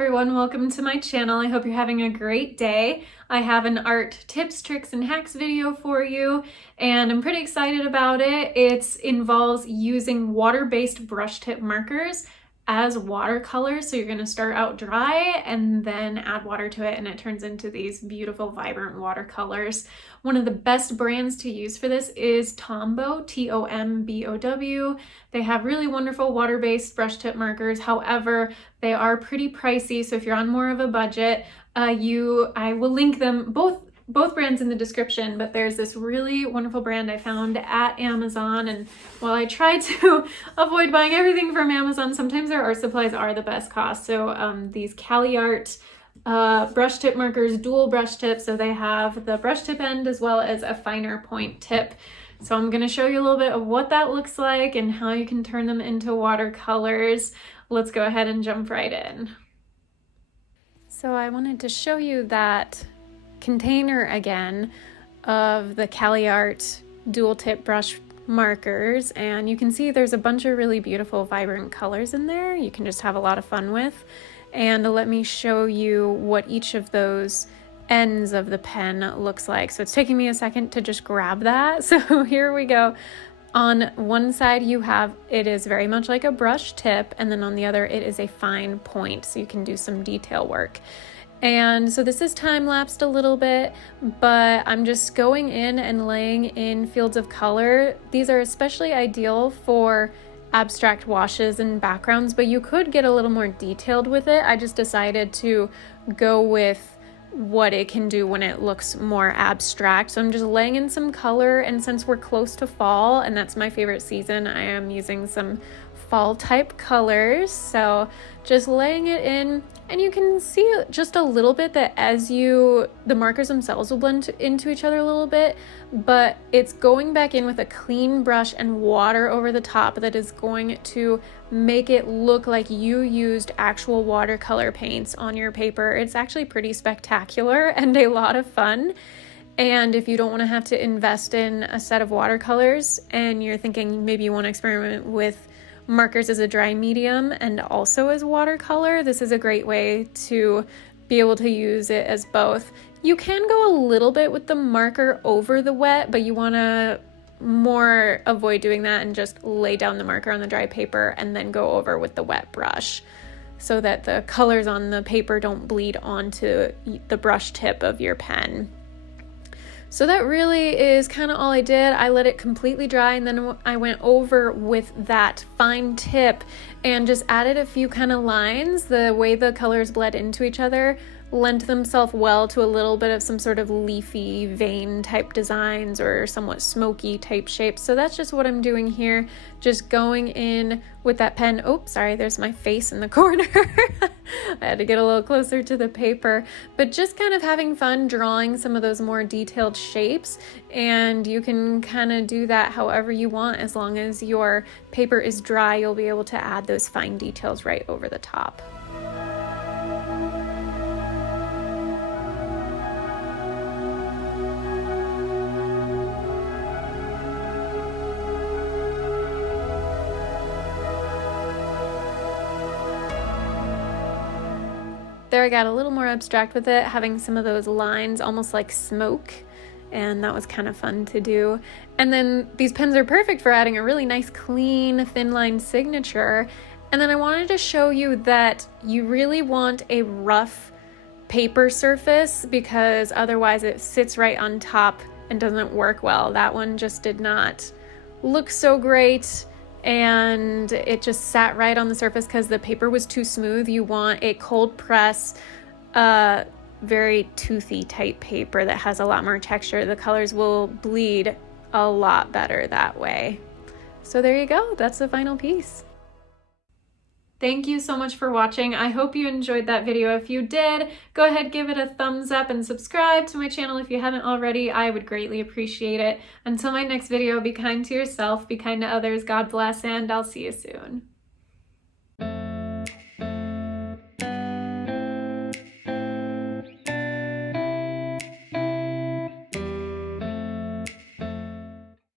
everyone, welcome to my channel. I hope you're having a great day. I have an art tips, tricks, and hacks video for you, and I'm pretty excited about it. It involves using water-based brush tip markers as watercolors. So you're going to start out dry and then add water to it, and it turns into these beautiful, vibrant watercolors. One of the best brands to use for this is Tombow, T-O-M-B-O-W. They have really wonderful water-based brush tip markers. However, they are pretty pricey, so if you're on more of a budget, I will link them both brands in the description, but there's this really wonderful brand I found at Amazon, and while I try to avoid buying everything from Amazon, sometimes their art supplies are the best cost. So these Cali Art brush tip markers, dual brush tips, so they have the brush tip end as well as a finer point tip. So I'm going to show you a little bit of what that looks like and how you can turn them into watercolors. Let's go ahead and jump right in. So I wanted to show you that container again of the Cali Art dual tip brush markers, and you can see there's a bunch of really beautiful vibrant colors in there you can just have a lot of fun with. And let me show you what each of those ends of the pen looks like. So it's taking me a second to just grab that. So here we go. On one side it is very much like a brush tip, and then on the other it is a fine point, so you can do some detail work. And so this is time-lapsed a little bit, but I'm just going in and laying in fields of color. These are especially ideal for abstract washes and backgrounds, but you could get a little more detailed with it. I just decided to go with what it can do when it looks more abstract. So I'm just laying in some color, and since we're close to fall and that's my favorite season, I am using some fall type colors. So just laying it in, and you can see just a little bit that the markers themselves will blend into each other a little bit, but it's going back in with a clean brush and water over the top that is going to make it look like you used actual watercolor paints on your paper. It's actually pretty spectacular and a lot of fun. And if you don't want to have to invest in a set of watercolors and you're thinking maybe you want to experiment with markers as a dry medium and also as watercolor, this is a great way to be able to use it as both. You can go a little bit with the marker over the wet, but you want to more avoid doing that and just lay down the marker on the dry paper and then go over with the wet brush so that the colors on the paper don't bleed onto the brush tip of your pen. So that really is kind of all I did. I let it completely dry, and then I went over with that fine tip and just added a few kind of lines. The way the colors bled into each other lent themselves well to a little bit of some sort of leafy vein type designs or somewhat smoky type shapes. So that's just what I'm doing here, just going in with that pen. Oh, sorry, there's my face in the corner. I had to get a little closer to the paper, but just kind of having fun drawing some of those more detailed shapes. And you can kind of do that however you want. As long as your paper is dry, you'll be able to add those fine details right over the top. There I got a little more abstract with it, having some of those lines almost like smoke, and that was kind of fun to do. And then these pens are perfect for adding a really nice clean thin line signature. And then I wanted to show you that you really want a rough paper surface, because otherwise it sits right on top and doesn't work well. That one just did not look so great, and it just sat right on the surface because the paper was too smooth. You want a cold press, very toothy type paper that has a lot more texture. The colors will bleed a lot better that way. So there you go, that's the final piece. Thank you so much for watching. I hope you enjoyed that video. If you did, go ahead, give it a thumbs up and subscribe to my channel if you haven't already. I would greatly appreciate it. Until my next video, be kind to yourself, be kind to others, God bless, and I'll see you soon.